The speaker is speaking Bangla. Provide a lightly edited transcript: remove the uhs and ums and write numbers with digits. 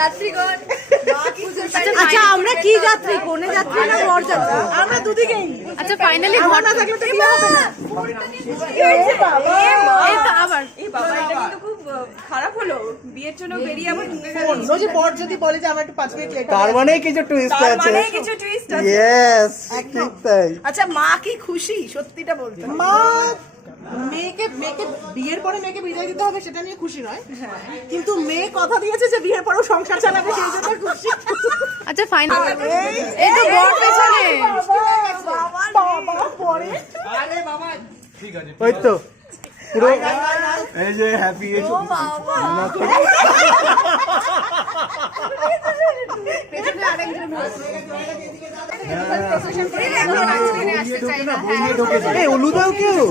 যাত্রীগণ আচ্ছা আমরা কি যাত্রী, কোনে যাত্রী না বর যাত্রী? আমরা দুদিকেই। আচ্ছা ফাইনালি ঘর না থাকলে তো বিয়ে হবে না। এই তো আবার এই বাবা, এটা কিন্তু খুব খারাপ হলো। বিয়ের জন্য বেরিয়ে আবার রোজি বর যদি বলে যে আমার একটু 5 মিনিট লেট তার মানে কিছু টুইস্ট তার আছে। মানে কিছু টুইস্ট আছে। ইয়েস ঠিক তাই। আচ্ছা মা কি খুশি সত্যিটা বলতে? মা মেয়েকে বিয়ের পরে মেয়েকে বিদায় দিতে হবে সেটা নিয়ে খুশি নয়, কিন্তু মেয়ে কথা দিয়েছে যে বিয়ের পরেও সংসার চালাবে সেই জন্য খুশি। আচ্ছা ফাইনাল এই তো বর পেছনে বাবা পরে ওই তো পুরো এই যে হ্যাপি এজ এই উলুদাও কেউ